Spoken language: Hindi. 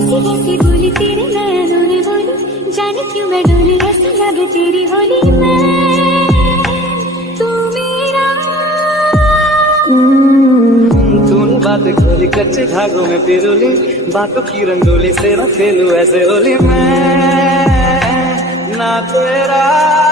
कैसी कैसी बोली तेरे नयनों ने बोली, जाने क्यों मैं डोली ऐसी लगे तेरी होली में तू मेरा। तूने बात खोली कच्चे धागों में पिरोली, बातों की रंगोली से न खेलूं ऐसे होली मैं ना तेरा।